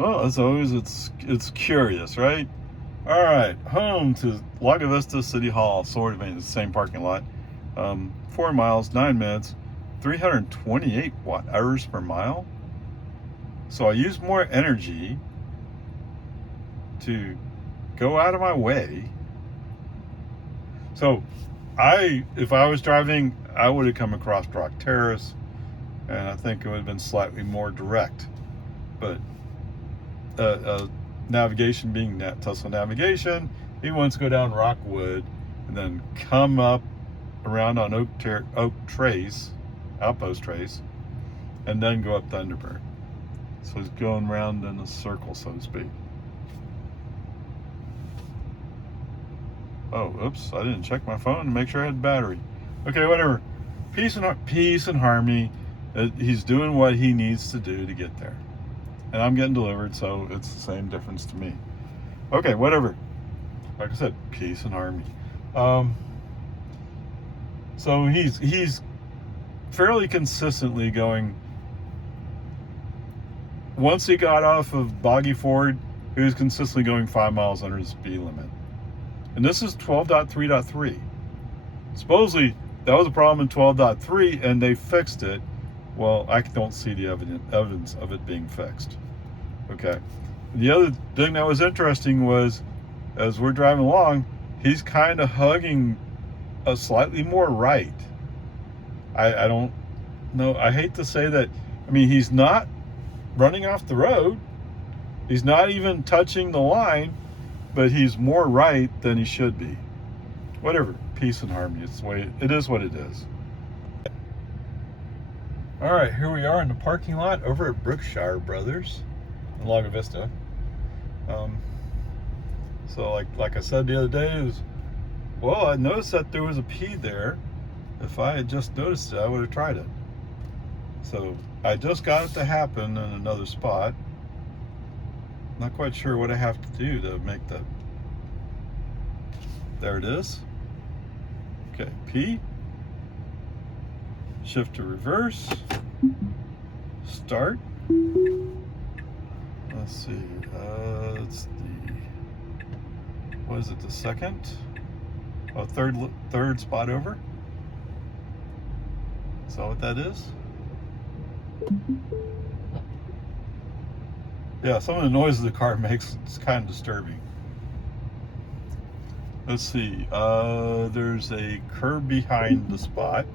Well, as always, it's curious, right? All right, home to Lago Vista City Hall, sort of in the same parking lot. 4 miles, 9 minutes, 328 watt-hours per mile. So I use more energy to go out of my way. So if I was driving, I would have come across Rock Terrace, and I think it would have been slightly more direct. But navigation being Tesla navigation, he wants to go down Rockwood and then come up around on Outpost Trace, and then go up Thunderbird. So he's going around in a circle, so to speak. Oh, oops, I didn't check my phone to make sure I had battery. Okay, whatever. Peace and harmony. He's doing what he needs to do to get there. And I'm getting delivered, so it's the same difference to me. Okay, whatever. Like I said, peace and harmony. So he's fairly consistently going. Once he got off of Boggy Ford, he was consistently going 5 miles under the speed limit. And this is 12.3.3. Supposedly, that was a problem in 12.3, and they fixed it. Well, I don't see the evidence of it being fixed. Okay. The other thing that was interesting was, as we're driving along, he's kind of hugging a slightly more right. I don't know. I hate to say that. I mean, he's not running off the road. He's not even touching the line, but he's more right than he should be. Whatever. Peace and harmony. It's the way it is what it is. All right, here we are in the parking lot over at Brookshire Brothers in Lago Vista. So like I said the other day, I noticed that there was a P there. If I had just noticed it, I would have tried it. So I just got it to happen in another spot. Not quite sure what I have to do to make that. There it is. Okay, P. Shift to reverse. Start. Let's see. It's what is it? The second? Oh, third spot over. Is that what that is? Yeah, some of the noises the car makes, it's kind of disturbing. Let's see. There's a curb behind the spot.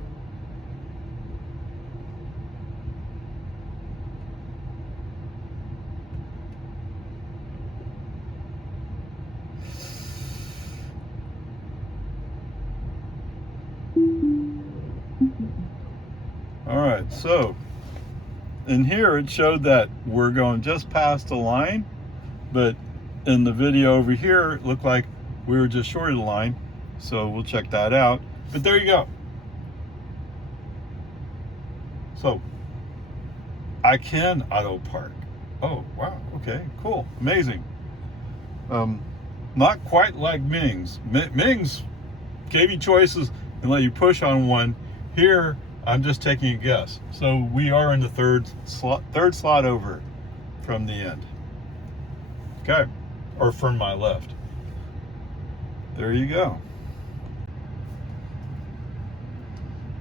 All right, so in here it showed that we're going just past the line, but in the video over here it looked like we were just short of the line, so we'll check that out. But there you go. So I can auto park. Oh wow, okay, cool, amazing. Not quite like Ming's. Ming's gave you choices and let you push on one. Here I'm just taking a guess. So we are in the third slot over from the end. Okay, or from my left. There you go.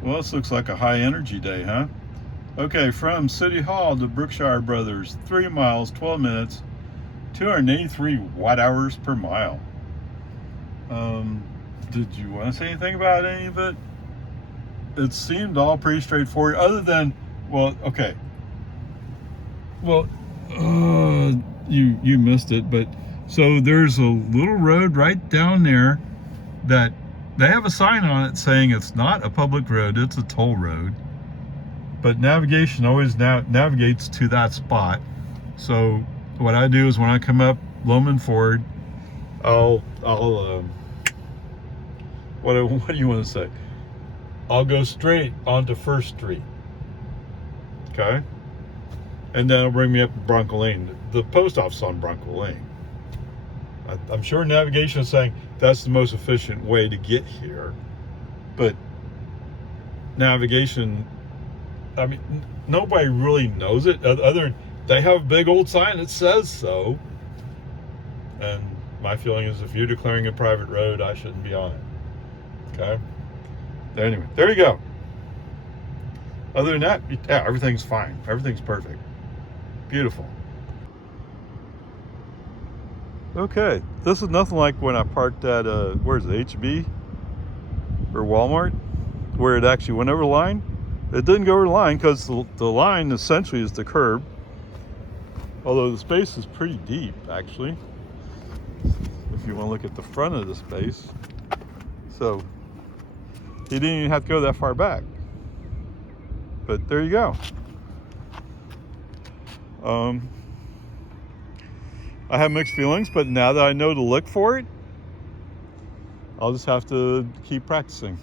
Well, this looks like a high energy day, huh? Okay, from City Hall to Brookshire Brothers, 3 miles, 12 minutes, 283 watt-hours per mile. Did you want to say anything about any of it? It seemed all pretty straightforward, other than, well, okay. Well, you missed it, but so there's a little road right down there that they have a sign on it saying it's not a public road, it's a toll road. But navigation always navigates to that spot. So what I do is when I come up Loman Ford, what do you want to say? I'll go straight onto First Street. Okay? And then it'll bring me up to Bronco Lane. The post office on Bronco Lane. I'm sure navigation is saying that's the most efficient way to get here. But navigation, I mean, nobody really knows it other than they have a big old sign that says so. And my feeling is if you're declaring a private road, I shouldn't be on it. Okay? Anyway, there you go. Other than that, yeah, everything's fine. Everything's perfect. Beautiful. Okay, this is nothing like when I parked at, where's it, HB or Walmart, where it actually went over the line. It didn't go over the line because the line essentially is the curb. Although the space is pretty deep, actually, if you want to look at the front of the space. So he didn't even have to go that far back. But there you go. I have mixed feelings, but now that I know to look for it, I'll just have to keep practicing.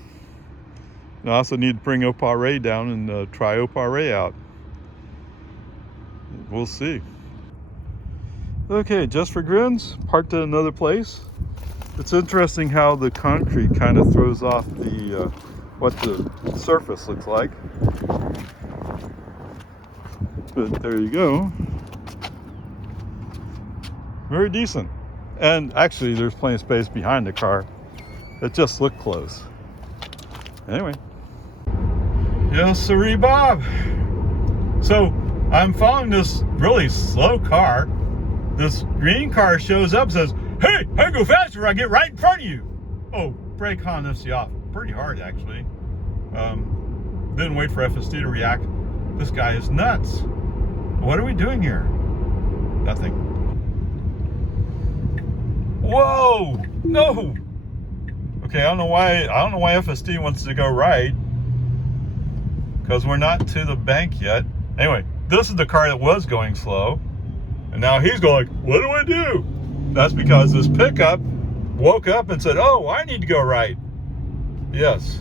And I also need to bring Opal Ray down and try Opal Ray out. We'll see. Okay, just for grins, parked at another place. It's interesting how the concrete kind of throws off the what the surface looks like. But there you go. Very decent. And actually there's plenty of space behind the car. It just looked close. Anyway. Yes, sirree, Bob. So I'm following this really slow car. This green car shows up and says, "Hey, I can go faster, I get right in front of you." Oh, brake on this off. Pretty hard, actually. Didn't wait for FSD to react. This guy is nuts. What are we doing here? Nothing. Whoa! No! Okay, I don't know why FSD wants to go right. Because we're not to the bank yet. Anyway, this is the car that was going slow. And now he's going, what do I do? That's because this pickup woke up and said, oh, I need to go right. Yes.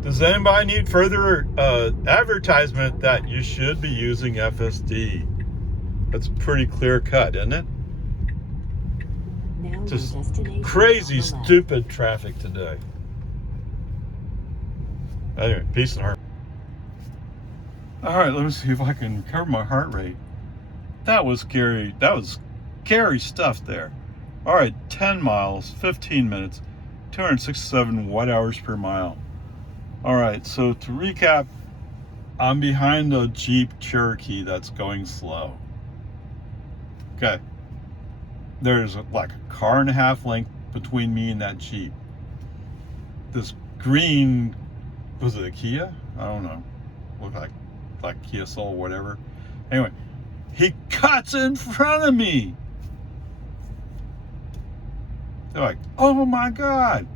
Does anybody need further advertisement that you should be using FSD? That's pretty clear cut, isn't it? Just crazy, stupid traffic today. Anyway, peace and heart. All right, let me see if I can recover my heart rate. That was scary. That was scary stuff there. All right, 10 miles, 15 minutes, 267 watt-hours per mile. All right, so to recap, I'm behind a Jeep Cherokee that's going slow. Okay. There's like a car and a half length between me and that Jeep. This green, was it a Kia? I don't know. Looked like Kia Soul, whatever. Anyway, he cuts in front of me. They're like, oh my God.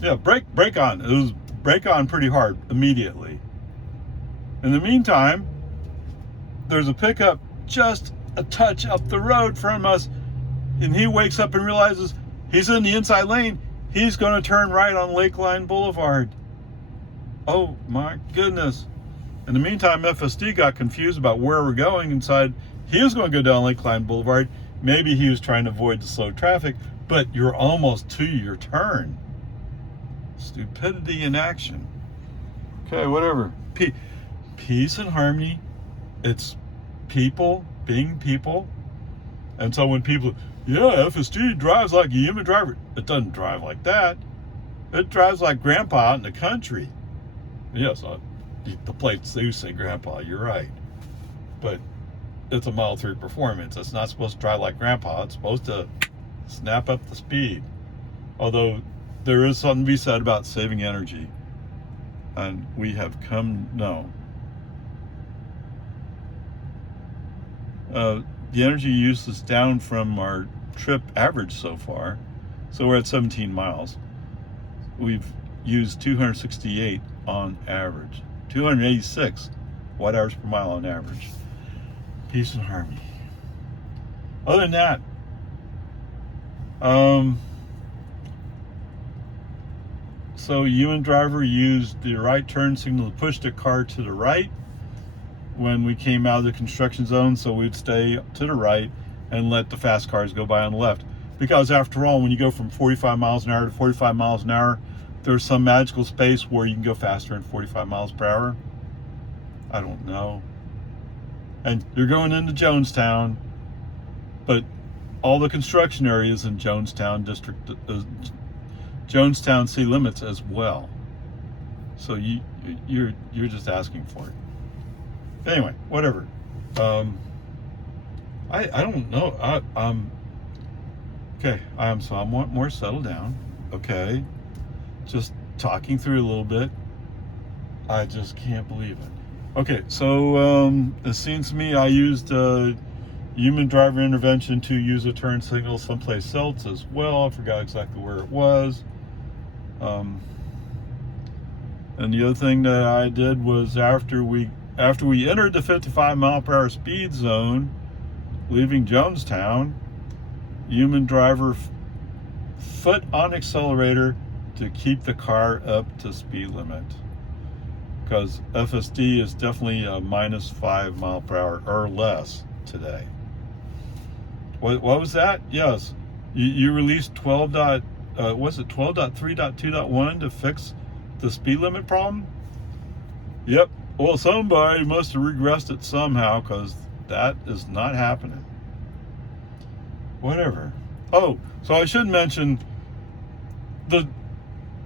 Yeah, brake on. It was brake on pretty hard immediately. In the meantime, there's a pickup just a touch up the road from us. And he wakes up and realizes he's in the inside lane. He's going to turn right on Lakeline Boulevard. Oh my goodness. In the meantime, FSD got confused about where we're going and decided he was going to go down Lakeline Boulevard. Maybe he was trying to avoid the slow traffic, but you're almost to your turn. Stupidity in action. Okay, whatever. Peace and harmony. It's people being people. And so when people, yeah, FSD drives like a human driver. It doesn't drive like that. It drives like Grandpa out in the country. Yes, the plates do say Grandpa, you're right. But it's a Model 3 Performance. It's not supposed to drive like Grandpa. It's supposed to snap up the speed. Although there is something to be said about saving energy. And we have come, no. The energy use is down from our trip average so far. So we're at 17 miles. We've used 268 on average. 286 watt-hours per mile on average. Peace and harmony. Other than that, so you and driver used the right turn signal to push the car to the right when we came out of the construction zone, so we'd stay to the right and let the fast cars go by on the left. Because after all, when you go from 45 miles an hour to 45 miles an hour, there's some magical space where you can go faster than 45 miles per hour. I don't know. and you're going into Jonestown, but all the construction areas in Jonestown district, Jonestown city limits as well. So you're just asking for it. Anyway, whatever. I don't know. Okay. I'm somewhat more settled down. Okay. Just talking through a little bit. I just can't believe it. Okay, so it seems to me I used human driver intervention to use a turn signal someplace else as well. I forgot exactly where it was. And the other thing that I did was after we entered the 55-mile-per-hour speed zone, leaving Jonestown, human driver foot on accelerator to keep the car up to speed limit. Because FSD is definitely a minus 5 mile per hour or less today. What was that? Yes, you released 12.3.2.1 to fix the speed limit problem? Yep. Well, somebody must have regressed it somehow, because that is not happening. Whatever. Oh, so I should mention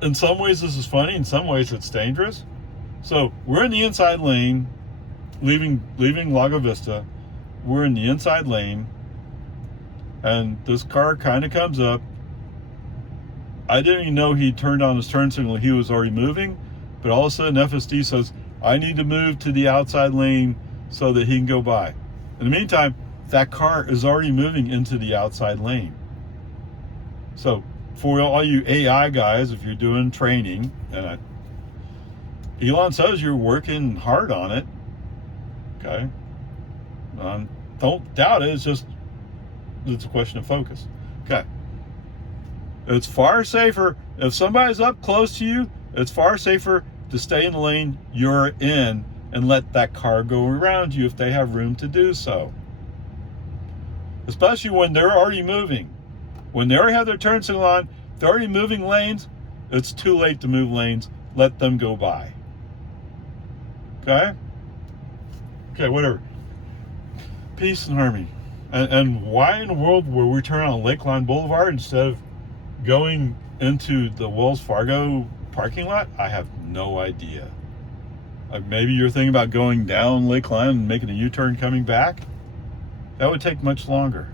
in some ways this is funny, in some ways it's dangerous. So we're in the inside lane, leaving Lago Vista. We're in the inside lane, and this car kind of comes up. I didn't even know he turned on his turn signal. He was already moving, but all of a sudden FSD says, I need to move to the outside lane so that he can go by. In the meantime, that car is already moving into the outside lane. So for all you AI guys, if you're doing training, and Elon says you're working hard on it, okay? Don't doubt it. It's a question of focus. Okay. It's far safer if somebody's up close to you. It's far safer to stay in the lane you're in and let that car go around you if they have room to do so. Especially when they're already moving. When they already have their turn signal on, they're already moving lanes. It's too late to move lanes. Let them go by. Okay? Okay, whatever. Peace and harmony. And why in the world were we turning on Lakeline Boulevard instead of going into the Wells Fargo parking lot? I have no idea. Maybe you're thinking about going down Lakeline and making a U-turn coming back? That would take much longer.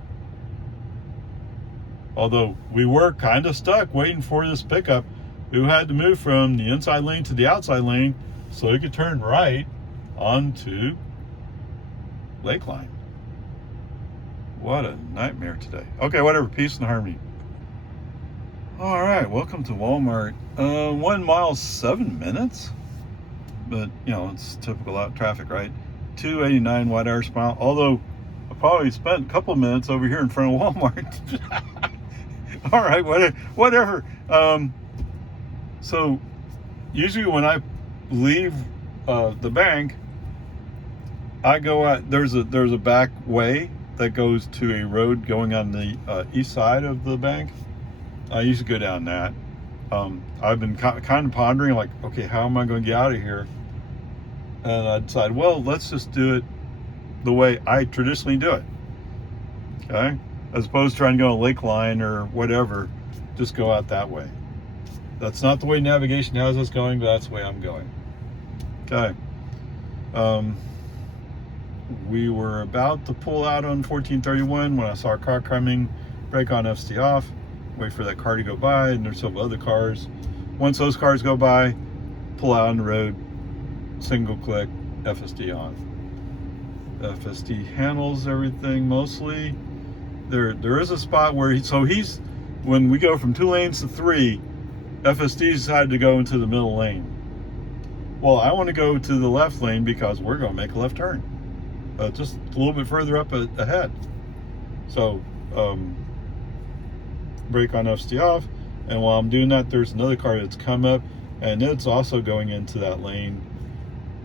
Although we were kind of stuck waiting for this pickup who had to move from the inside lane to the outside lane so he could turn right onto Lakeline. What a nightmare today. Okay, whatever. Peace and harmony. All right, welcome to Walmart. 1 mile, 7 minutes. But, it's typical out traffic, right? 289 watt hours per mile. Although, I probably spent a couple minutes over here in front of Walmart. All right, whatever. So, usually when I leave the bank, I go out. There's a back way that goes to a road going on the east side of the bank. I usually go down that. I've been kind of pondering, like, okay, how am I going to get out of here? And I decided, well, let's just do it the way I traditionally do it. Okay? As opposed to trying to go on Lakeline or whatever, just go out that way. That's not the way navigation has us going, but that's the way I'm going. Okay. We were about to pull out on 1431 when I saw a car coming, brake on, FSD off, wait for that car to go by, and there's some other cars. Once those cars go by, pull out on the road, single click, FSD on. FSD handles everything mostly. There is a spot where he's when we go from 2 lanes to 3, FSD decided to go into the middle lane. Well, I want to go to the left lane because we're going to make a left turn, just a little bit further up ahead. So brake on, FSD off, and while I'm doing that, there's another car that's come up, and it's also going into that lane,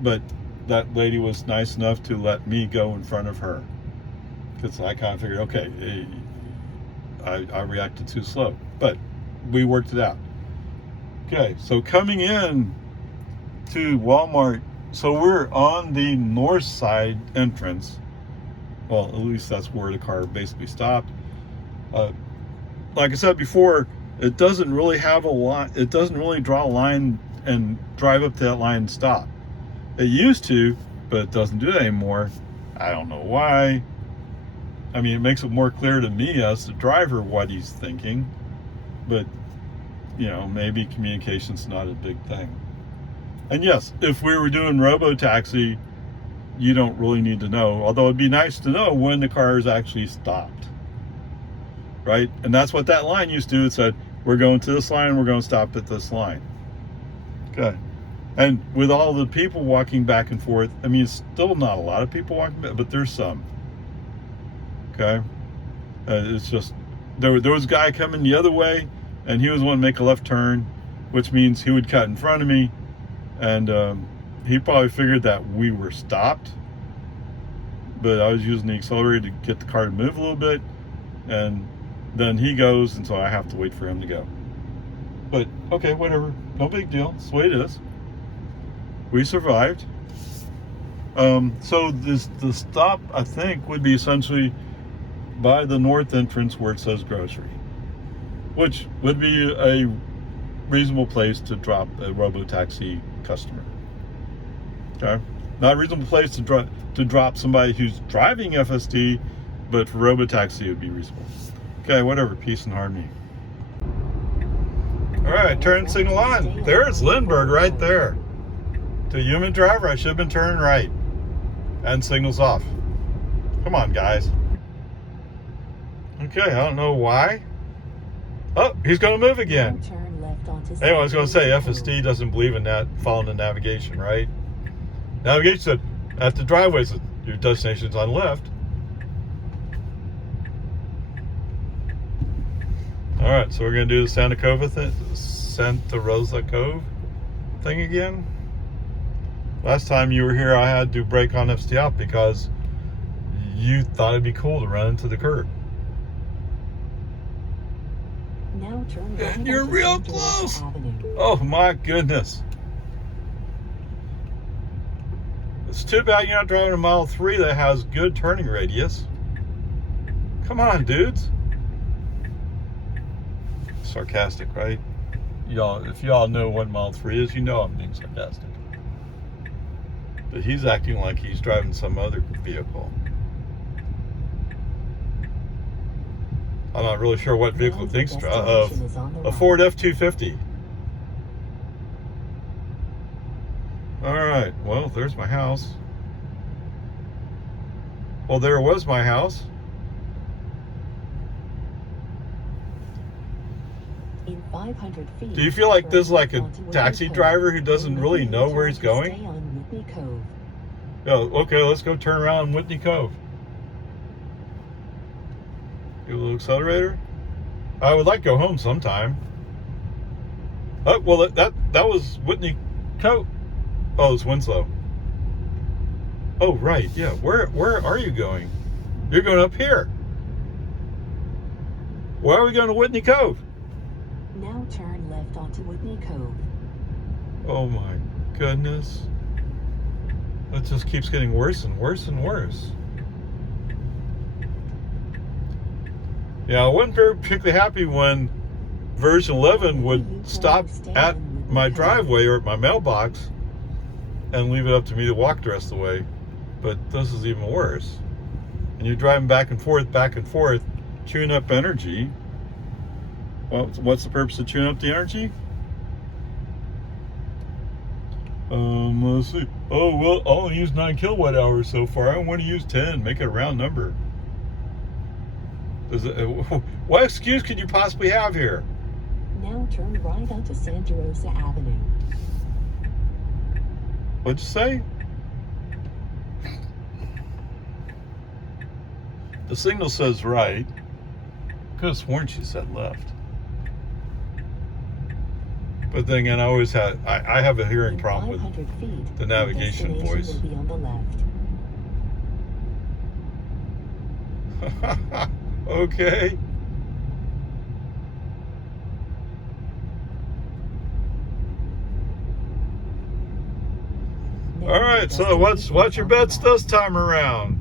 but that lady was nice enough to let me go in front of her, because I kind of figured, okay, I reacted too slow, but we worked it out. Okay, so coming in to Walmart, so we're on the north side entrance, Well, at least that's where the car basically stopped. Like I said before, it doesn't really have a line. It doesn't really draw a line and drive up to that line and stop. It used to, but it doesn't do that anymore. I don't know why. I mean, it makes it more clear to me as the driver what he's thinking, but you know, maybe communication's not a big thing. And yes, if we were doing Robotaxi, you don't really need to know, although it'd be nice to know when the car is actually stopped, right? And that's what that line used to do. It said, we're going to this line, we're going to stop at this line. Okay. And with all the people walking back and forth, I mean, it's still not a lot of people walking back, but there's some. Okay. It's just, there was a guy coming the other way, and he was wanting to make a left turn, which means he would cut in front of me, and he probably figured that we were stopped, but I was using the accelerator to get the car to move a little bit, and then he goes, and so I have to wait for him to go. But okay, whatever, no big deal. It's the way it is. We survived. So the stop, I think, would be essentially by the north entrance where it says grocery, which would be a reasonable place to drop a Robotaxi customer. Okay, not a reasonable place to drop somebody who's driving FSD, but for Robotaxi it would be reasonable. Okay, whatever, peace and harmony. All right, turn signal on. There's Lindberg right there. To a human driver, I should have been turning right. And signals off. Come on, guys. Okay, I don't know why. Oh, he's going to move again. Anyway, I was going to say, FSD doesn't believe in that, following the navigation, right? Navigation said, at the driveway, said, your destination's on the left. All right, so we're going to do the Santa Rosa Cove thing again. Last time you were here, I had to brake on FSD out because you thought it'd be cool to run into the curb. Now turn right. And you're real close. Oh my goodness. It's too bad you're not driving a Model 3 that has good turning radius. Come on, dudes. Sarcastic, right? Y'all, if y'all know what Model 3 is, you know I'm being sarcastic. But he's acting like he's driving some other vehicle. I'm not really sure what vehicle it thinks of. A Ford F-250. All right, well, there's my house. Well, there was my house. In 500 feet, do you feel like this is like a taxi driver who doesn't really know where he's going? Oh, okay, let's go turn around in Whitney Cove. Give a little accelerator. I would like to go home sometime. Oh, well, that was Whitney Cove. Oh, it's Winslow. Oh, right, yeah. Where are you going? You're going up here. Why are we going to Whitney Cove? Now turn left onto Whitney Cove. Oh my goodness. It just keeps getting worse and worse and worse. Yeah, I wasn't very particularly happy when version 11 would stop at my driveway or at my mailbox and leave it up to me to walk the rest of the way. But this is even worse. And you're driving back and forth, chewing up energy. Well, what's the purpose of chewing up the energy? Let's see. Oh, well, I only used 9 kilowatt hours so far. I want to use 10. Make it a round number. What excuse could you possibly have here? Now turn right onto Santa Rosa Avenue. What'd you say? The signal says right. Could have sworn she said left. But then again, I have a hearing problem with the navigation voice. Will be on the left. Okay. All right, so what's your bets this time around?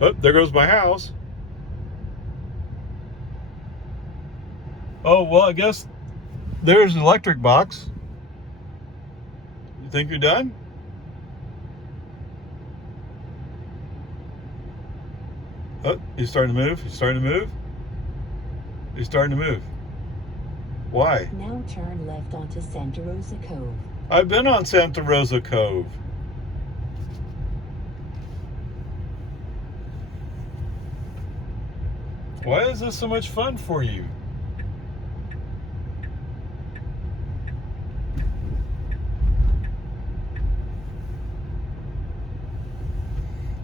Oh, there goes my house. Oh, well, I guess there's an electric box. You think you're done? Oh, he's starting to move. He's starting to move. He's starting to move. Why? Now turn left onto Santa Rosa Cove. I've been on Santa Rosa Cove. Why is this so much fun for you?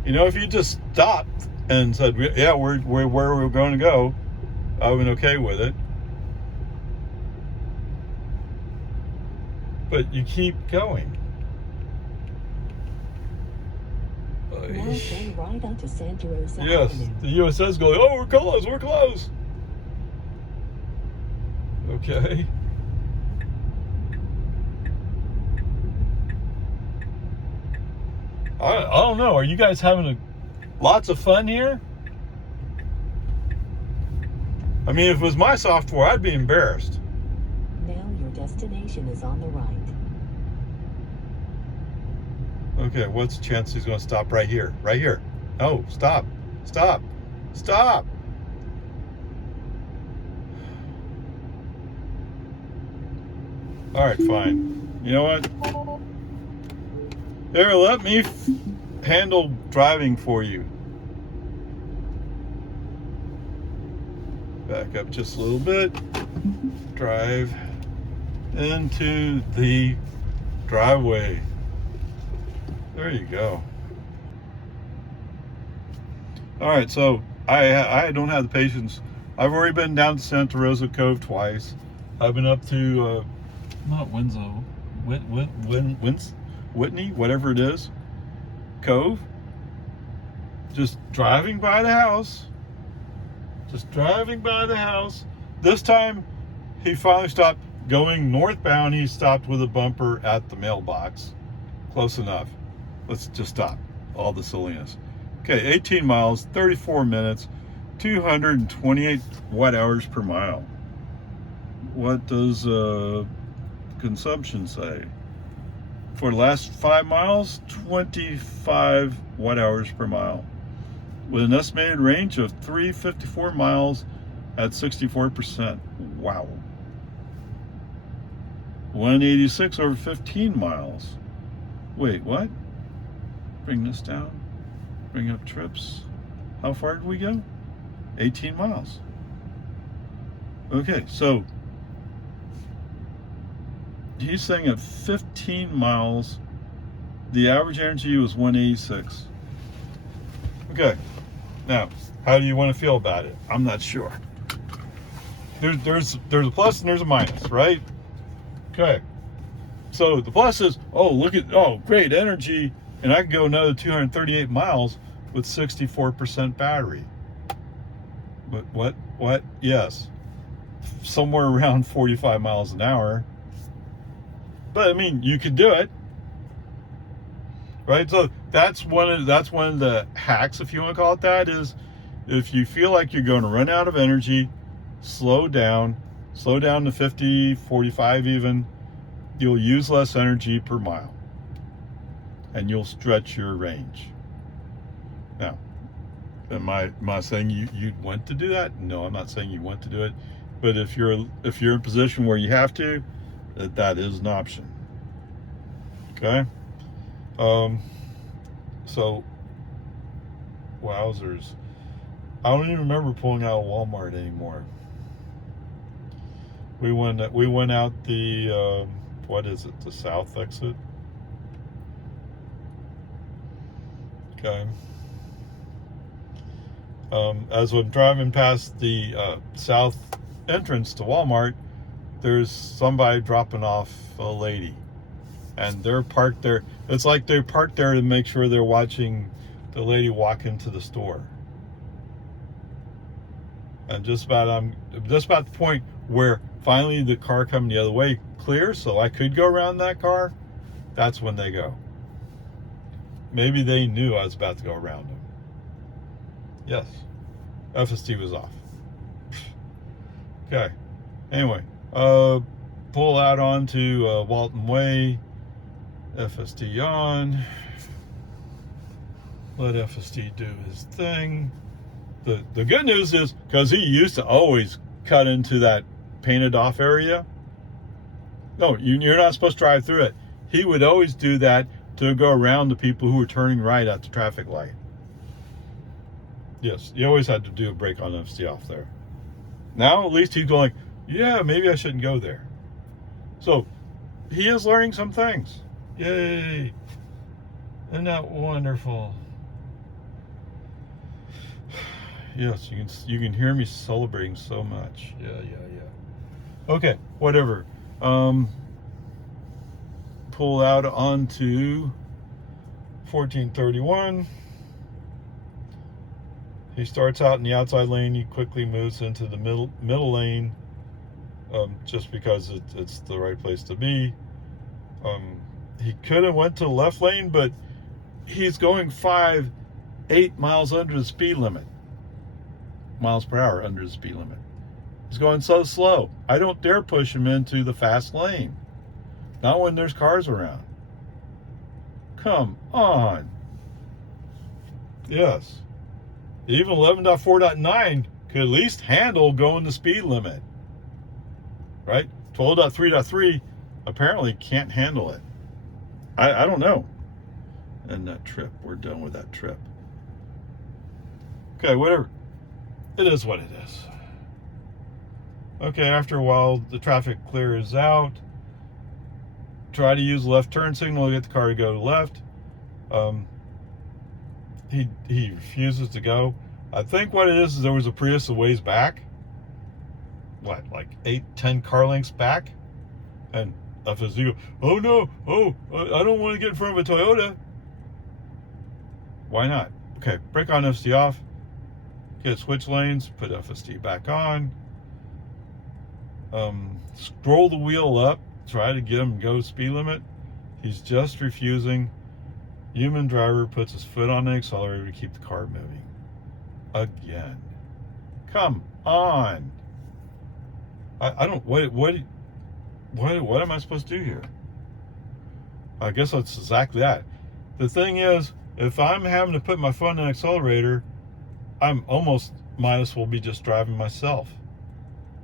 You know, if you just stopped and said, yeah, where we're going to go, I would have been okay with it. But you keep going. Now turn right onto Santa Rosa Yes, Avenue. the USS going, oh, we're close, we're close. Okay. I don't know. Are you guys having lots of fun here? I mean, if it was my software, I'd be embarrassed. Now your destination is on the right. Okay, what's the chance he's going to stop right here? Right here. No, stop. Stop. Stop. All right, fine. You know what? Here, let me handle driving for you. Back up just a little bit. Drive into the driveway. There you go. All right, so I don't have the patience. I've already been down to Santa Rosa Cove twice. I've been up to not Winslow, Whitney, whatever it is, Cove. Just driving by the house. Just driving by the house. This time, he finally stopped going northbound. He stopped with a bumper at the mailbox. Close enough. Let's just stop all the silliness. Okay, 18 miles, 34 minutes, 228 watt hours per mile. What does consumption say? For the last 5 miles, 25 watt hours per mile, with an estimated range of 354 miles at 64%. Wow. 186 over 15 miles. Wait, what? Bring this down. Bring up trips. How far did we go? 18 miles. Okay, so he's saying at 15 miles, the average energy was 186. Okay, now, how do you want to feel about it? I'm not sure. There's a plus and there's a minus, right? Okay. So the plus is, great energy, and I can go another 238 miles with 64% battery. But what? Yes. Somewhere around 45 miles an hour. But I mean, you could do it. Right? So that's one of the hacks, if you want to call it that, is if you feel like you're going to run out of energy, slow down to 50, 45 even. You'll use less energy per mile, and you'll stretch your range. Now, am I saying you want to do that? No, I'm not saying you want to do it, but if you're in a position where you have to, that is an option. Okay. So, wowzers! I don't even remember pulling out of Walmart anymore. We went out the what is it? The south exit. Okay. As I'm driving past the south entrance to Walmart, there's somebody dropping off a lady, and they're parked there. It's like they're parked there to make sure they're watching the lady walk into the store. And just about the point where finally the car coming the other way clear, so I could go around that car. That's when they go. Maybe they knew I was about to go around them. Yes, FSD was off. Okay. Anyway, pull out onto Walton Way. FSD on. Let FSD do his thing. The good news is, because he used to always cut into that painted off area. No, you're not supposed to drive through it. He would always do that to go around the people who were turning right at the traffic light. Yes, you always had to do a brake on FSD off there. Now at least he's going, yeah, maybe I shouldn't go there. So he is learning some things. Yay! Isn't that wonderful? Yes, you can hear me celebrating so much. Yeah. Okay, whatever. Pull out onto 1431. He starts out in the outside lane. He quickly moves into the middle lane, just because it's the right place to be. He could have went to the left lane, but he's going 8 miles under the speed limit. Miles per hour under the speed limit. He's going so slow. I don't dare push him into the fast lane. Not when there's cars around. Come on. Yes. Even 11.4.9 could at least handle going the speed limit. Right? 12.3.3 apparently can't handle it. I don't know. And that trip. We're done with that trip. Okay, whatever. It is what it is. Okay, after a while, the traffic clears out. Try to use the left turn signal to get the car to go left. He refuses to go. I think what it is there was a Prius a ways back. What, like 8-10 car lengths back? And FSD go, oh no, I don't want to get in front of a Toyota. Why not? Okay, brake on, FSD off. Get switch lanes, put FSD back on. Scroll the wheel up, try to get him to go speed limit. He's just refusing. Human driver puts his foot on the accelerator to keep the car moving. Again. Come on. I don't, what am I supposed to do here? I guess that's exactly that. The thing is, if I'm having to put my foot on the accelerator, I'm almost might as well be just driving myself,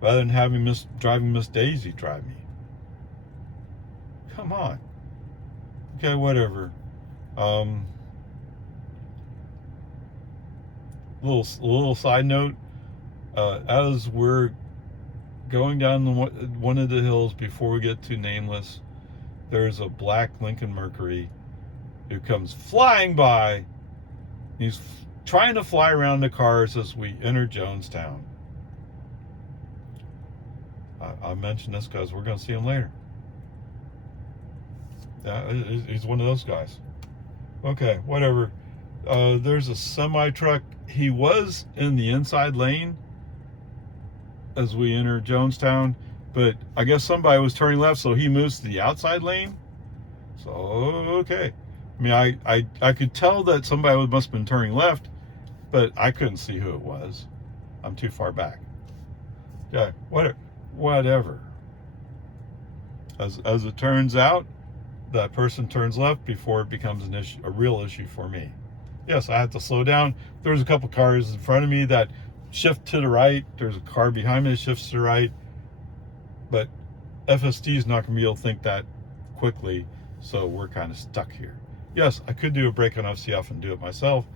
rather than having driving Miss Daisy drive me. Come on. Okay, whatever. Little side note. As we're going down one of the hills before we get to Nameless, there's a black Lincoln Mercury who comes flying by. He's trying to fly around the cars as we enter Jonestown. I mention this because we're going to see him later. Yeah, he's one of those guys. Okay, whatever. There's a semi truck. He was in the inside lane as we enter Jonestown, but I guess somebody was turning left, so he moves to the outside lane. So okay. I mean, I could tell that somebody must have been turning left, but I couldn't see who it was. I'm too far back. Okay, whatever. As it turns out, that person turns left before it becomes a real issue for me. Yes, I had to slow down. There's a couple cars in front of me that shift to the right. There's a car behind me that shifts to the right. But FSD is not going to be able to think that quickly, so we're kind of stuck here. Yes, I could do a brake on FCF and do it myself,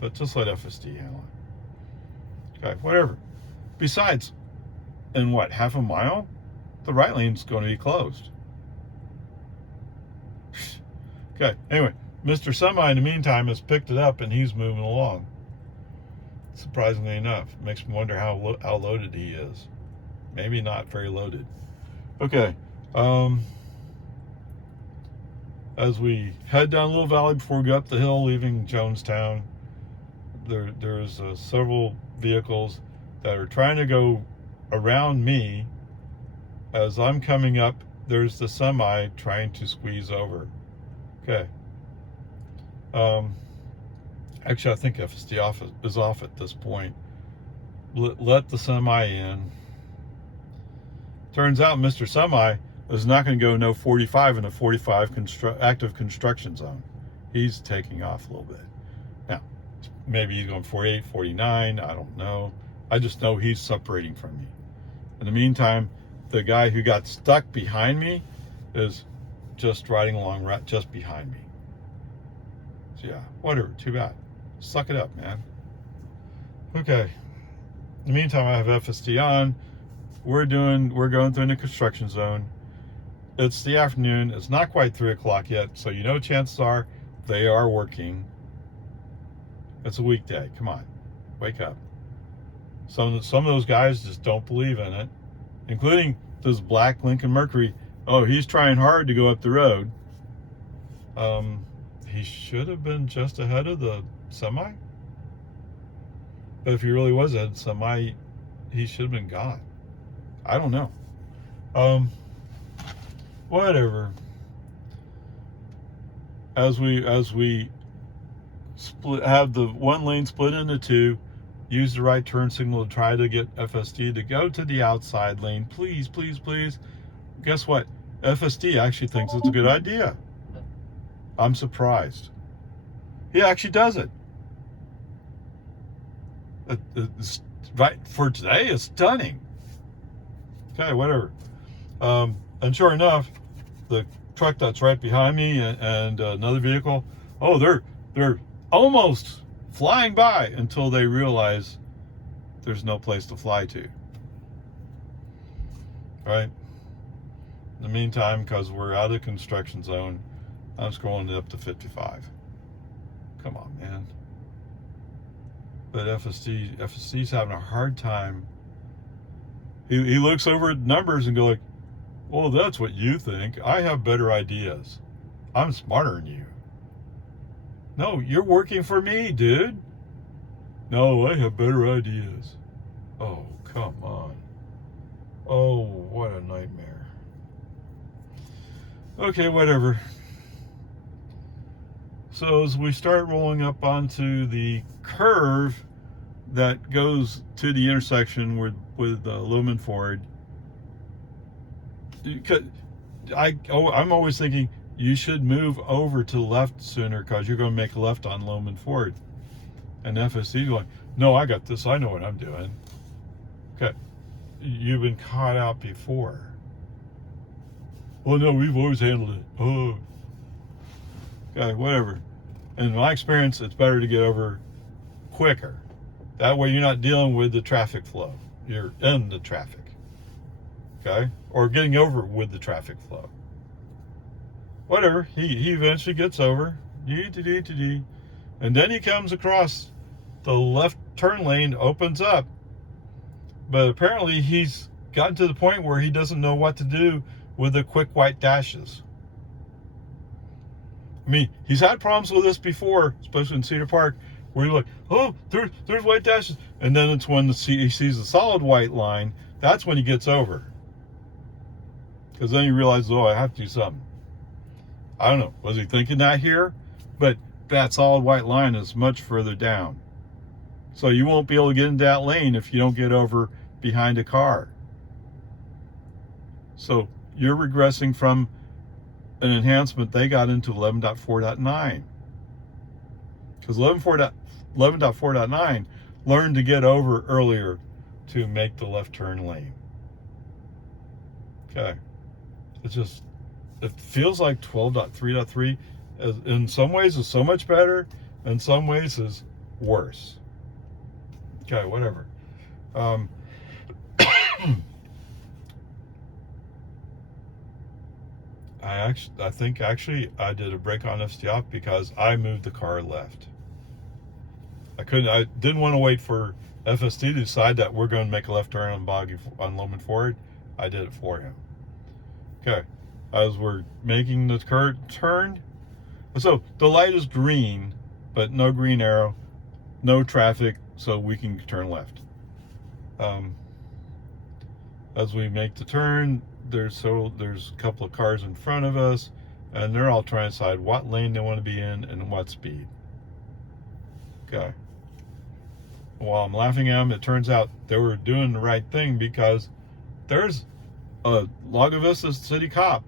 but just let FSD handle it. Okay, whatever. Besides, in what, half a mile, the right lane's going to be closed. Okay, anyway, Mr. Semi in the meantime has picked it up and he's moving along. Surprisingly enough, makes me wonder how loaded he is. Maybe not very loaded. Okay, as we head down Little Valley before we go up the hill, leaving Jonestown, there's several vehicles that are trying to go around me. As I'm coming up, there's the semi trying to squeeze over. Okay. Actually, I think FSD is off at this point. Let the semi in. Turns out Mr. Semi is not going to go no 45 in a 45 active construction zone. He's taking off a little bit. Now, maybe he's going 48, 49. I don't know. I just know he's separating from me. In the meantime, the guy who got stuck behind me is just riding along right just behind me. So yeah, whatever. Too bad. Suck it up, man. Okay. In the meantime, I have FSD on. We're going through the construction zone. It's the afternoon. It's not quite 3 o'clock yet, so you know chances are they are working. It's a weekday. Come on, wake up. Some of those guys just don't believe in it, including this black Lincoln Mercury. Oh, he's trying hard to go up the road. He should have been just ahead of the semi. But if he really was ahead of the semi, he should have been gone. I don't know. Whatever. As we have the one lane split into two, use the right turn signal to try to get FSD to go to the outside lane. Please, please, please. Guess what? FSD actually thinks it's a good idea. I'm surprised. He actually does it. It's, right for today, it's stunning. Okay, whatever. And sure enough, the truck that's right behind me and another vehicle, oh, they're almost flying by until they realize there's no place to fly to. Right? In the meantime, because we're out of the construction zone, I'm scrolling it up to 55. Come on, man. But FSD's having a hard time. He looks over at numbers and go like, well, that's what you think. I have better ideas. I'm smarter than you. No, you're working for me, dude. No, I have better ideas. Oh, come on. Oh, what a nightmare. Okay, whatever. So as we start rolling up onto the curve that goes to the intersection with Lumen Ford, I'm always thinking you should move over to the left sooner because you're going to make a left on Lumen Ford. And FSD going, no, I got this. I know what I'm doing. Okay, you've been caught out before. Well, no, we've always handled it. Oh. Okay, whatever. In my experience, it's better to get over quicker. That way you're not dealing with the traffic flow. You're in the traffic. Okay? Or getting over with the traffic flow. Whatever. He eventually gets over. And then he comes across the left turn lane, opens up. But apparently he's gotten to the point where he doesn't know what to do with the quick white dashes. I mean, he's had problems with this before, especially in Cedar Park, where you're like, oh, there's white dashes. And then it's when he sees the solid white line, that's when he gets over. Because then he realizes, oh, I have to do something. I don't know, was he thinking that here? But that solid white line is much further down. So you won't be able to get into that lane if you don't get over behind a car. So you're regressing from an enhancement they got into 11.4.9. Because 11.4.9 learned to get over earlier to make the left turn lane. Okay. It feels like 12.3.3 in some ways is so much better, in some ways is worse. Okay, whatever. I think I did a brake on FSD off because I moved the car left. I didn't want to wait for FSD to decide that we're going to make a left turn on Lumen Ford. I did it for him. Okay, as we're making the turn, so the light is green, but no green arrow, no traffic, so we can turn left. As we make the turn, there's a couple of cars in front of us, and they're all trying to decide what lane they want to be in and what speed. Okay. While I'm laughing at them, it turns out they were doing the right thing, because there's a Lago Vista city cop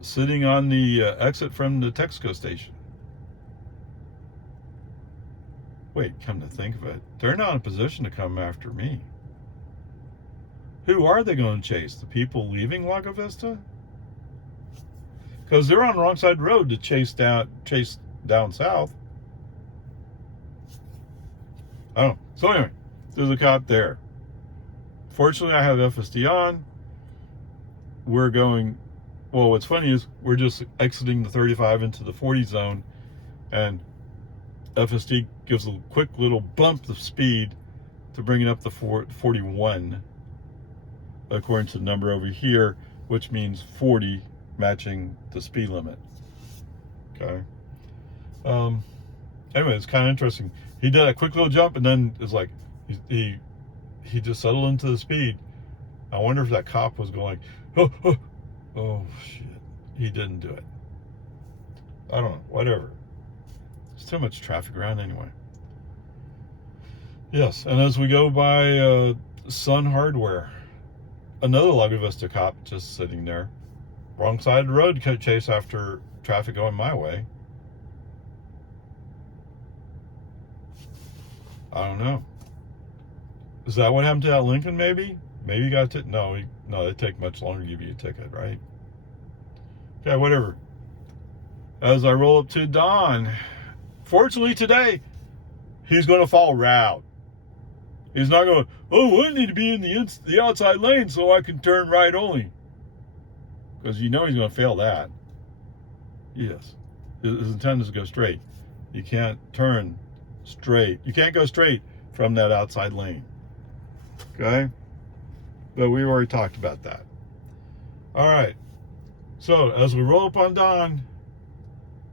sitting on the exit from the Texaco station. Wait, come to think of it, they're not in a position to come after me. Who are they going to chase? The people leaving Lago Vista? Because they're on the wrong side of the road to chase down south. Oh, so anyway, there's a cop there. Fortunately, I have FSD on. We're going, well, what's funny is we're just exiting the 35 into the 40 zone, and FSD gives a quick little bump of speed to bring it up to 41, according to the number over here, which means 40, matching the speed limit. Okay. Anyway, it's kind of interesting. He did a quick little jump, and then it's like he just settled into the speed. I wonder if that cop was going, oh shit. He didn't do it. I don't know. Whatever. There's too much traffic around anyway. Yes, and as we go by Sun Hardware, another Lago Vista cop just sitting there. Wrong side of the road to chase after traffic going my way. I don't know. Is that what happened to that Lincoln, maybe? Maybe you got a ticket? No, they take much longer to give you a ticket, right? Okay, whatever. As I roll up to Don, fortunately today, he's going to follow route. He's not going, oh, I need to be in the outside lane so I can turn right only. Because you know he's going to fail that. Yes. His intent is to go straight. You can't turn straight. You can't go straight from that outside lane. Okay? But we've already talked about that. All right. So, as we roll up on Don,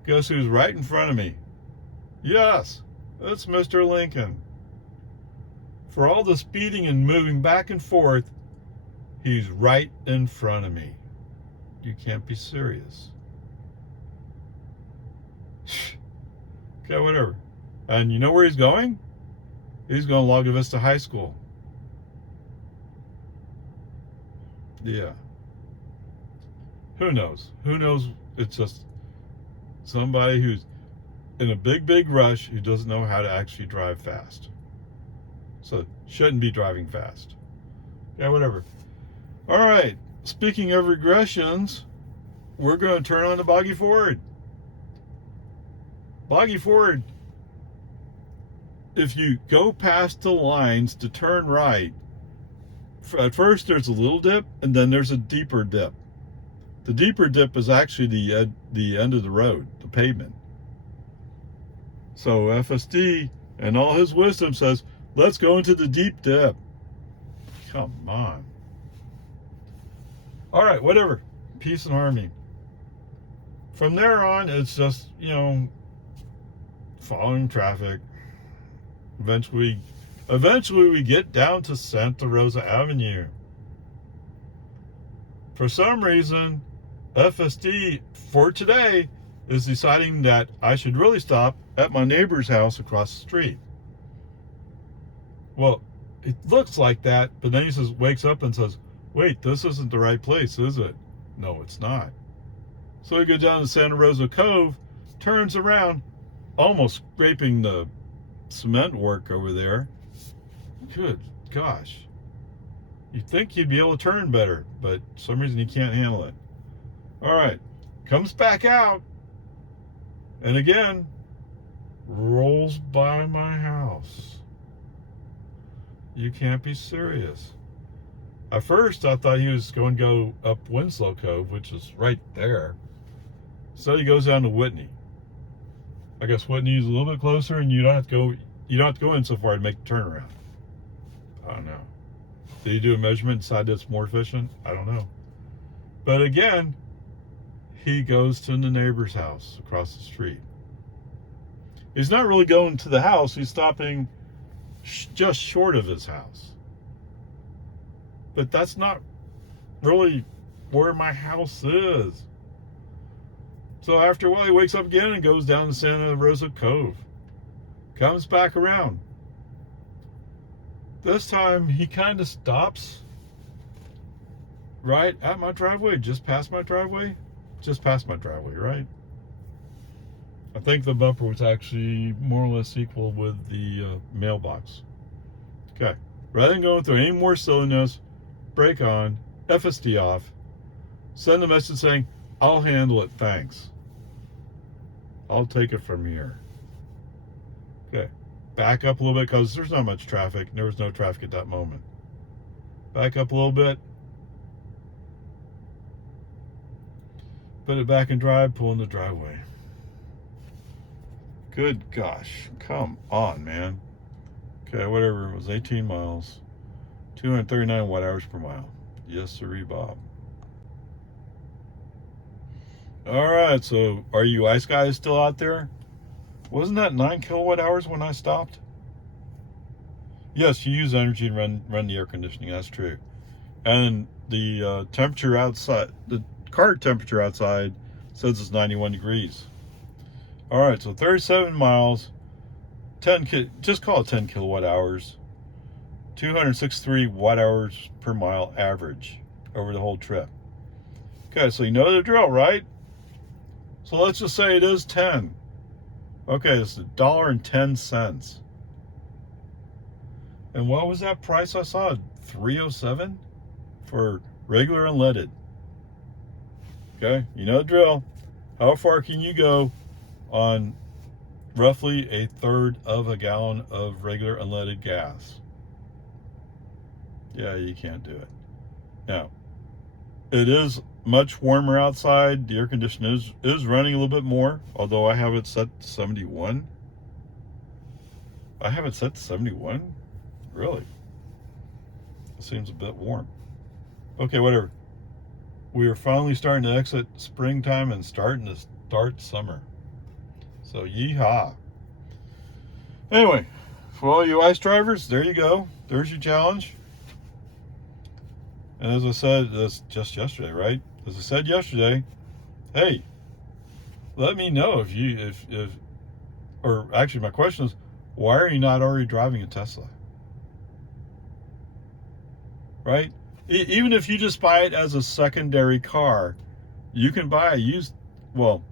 guess who's right in front of me? Yes, it's Mr. Lincoln. For all the speeding and moving back and forth, he's right in front of me. You can't be serious. Okay, whatever. And you know where he's going? He's going to Lago Vista High School. Yeah. Who knows? Who knows? It's just somebody who's in a big rush who doesn't know how to actually drive fast. So shouldn't be driving fast. Yeah, whatever. All right. Speaking of regressions, we're going to turn on the Boggy Ford. Boggy Ford, if you go past the lines to turn right, at first there's a little dip, and then there's a deeper dip. The deeper dip is actually the end of the road, the pavement. So FSD, and all his wisdom, says, let's go into the deep dip. Come on. All right, whatever. Peace and harmony. From there on, it's just, following traffic. Eventually we get down to Santa Rosa Avenue. For some reason, FSD for today is deciding that I should really stop at my neighbor's house across the street. Well, it looks like that, but then he wakes up and says, wait, this isn't the right place, is it? No, it's not. So we go down to Santa Rosa Cove, turns around, almost scraping the cement work over there. Good gosh. You'd think you'd be able to turn better, but for some reason you can't handle it. All right, comes back out, and again, rolls by my house. You can't be serious. At first, I thought he was going to go up Winslow Cove, which is right there. So he goes down to Whitney. I guess Whitney is a little bit closer, and you don't have to go in so far to make the turnaround. I don't know. Did he do a measurement and decide that's more efficient? I don't know. But again, he goes to the neighbor's house across the street. He's not really going to the house. He's stopping just short of his house. But that's not really where my house is. So after a while, he wakes up again and goes down to Santa Rosa Cove. Comes back around. This time he kind of stops right at my driveway, just past my driveway. Just past my driveway, right? I think the bumper was actually more or less equal with the mailbox. Okay. Rather than going through any more silliness, brake on, FSD off, send a message saying, I'll handle it, thanks. I'll take it from here. Okay. Back up a little bit because there's not much traffic. There was no traffic at that moment. Back up a little bit. Put it back in drive, pull in the driveway. Good gosh. Come on, man. Okay, whatever. It was 18 miles. 239 watt-hours per mile. Yes, sirree, Bob. All right, so are you ice guys still out there? Wasn't that 9 kilowatt-hours when I stopped? Yes, you use energy and run the air conditioning. That's true. And the temperature outside, the car temperature outside says it's 91 degrees. All right, so 37 miles, just call it 10 kilowatt-hours, 263 watt-hours per mile average over the whole trip. Okay, so you know the drill, right? So let's just say it is 10. Okay, it's $1.10. And what was that price I saw? $3.07 for regular unleaded. Okay, you know the drill. How far can you go on roughly 1/3 of a gallon of regular unleaded gas? Yeah, you can't do it. Now, it is much warmer outside. The air conditioner is running a little bit more, although I have it set to 71. I have it set to 71? Really? It seems a bit warm. Okay, whatever. We are finally starting to exit springtime and starting to start summer. So yeehaw. Anyway, for all you ice drivers, there you go. There's your challenge. And as I said, that's just yesterday, right? As I said yesterday, hey, let me know if or actually my question is, why are you not already driving a Tesla? Right? Even if you just buy it as a secondary car, you can buy a used, well,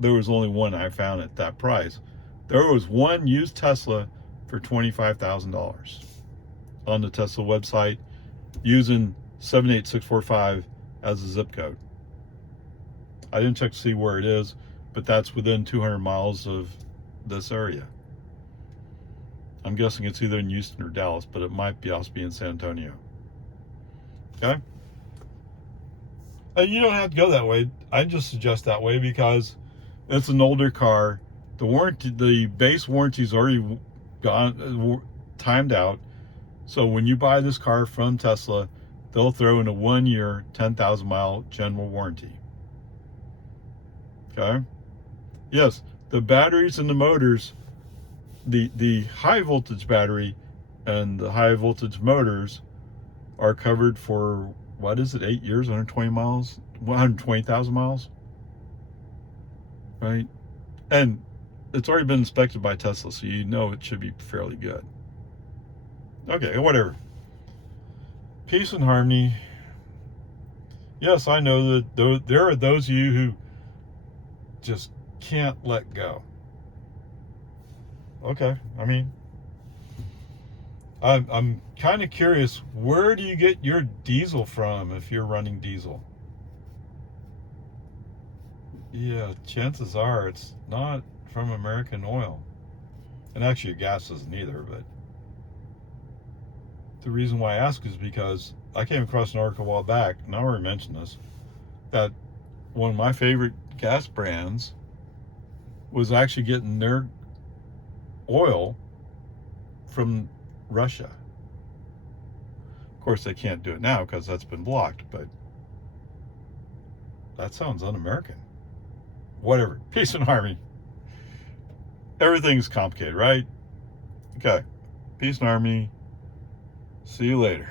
there was only one I found at that price. There was one used Tesla for $25,000 on the Tesla website using 78645 as a zip code. I didn't check to see where it is, but that's within 200 miles of this area. I'm guessing it's either in Houston or Dallas, but it might be also be in San Antonio. Okay? And you don't have to go that way. I just suggest that way because it's an older car. The warranty, the base warranty's already gone, timed out. So when you buy this car from Tesla, they'll throw in a 1-year, 10,000 mile general warranty. Okay? Yes, the batteries and the motors, the high voltage battery and the high voltage motors are covered for, what is it, 8 years, 120 miles, 120,000 miles, right? And it's already been inspected by Tesla, so you know it should be fairly good. Okay, whatever. Peace and harmony. Yes, I know that there are those of you who just can't let go. Okay, I mean, I'm kind of curious, where do you get your diesel from if you're running diesel? Yeah, chances are it's not from American Oil. And actually your gas isn't either, but the reason why I ask is because I came across an article a while back, and I already mentioned this, that one of my favorite gas brands was actually getting their oil from Russia. Of course, they can't do it now because that's been blocked, but that sounds un-American. Whatever. Peace and harmony. Everything's complicated, right? Okay. Peace and harmony. See you later.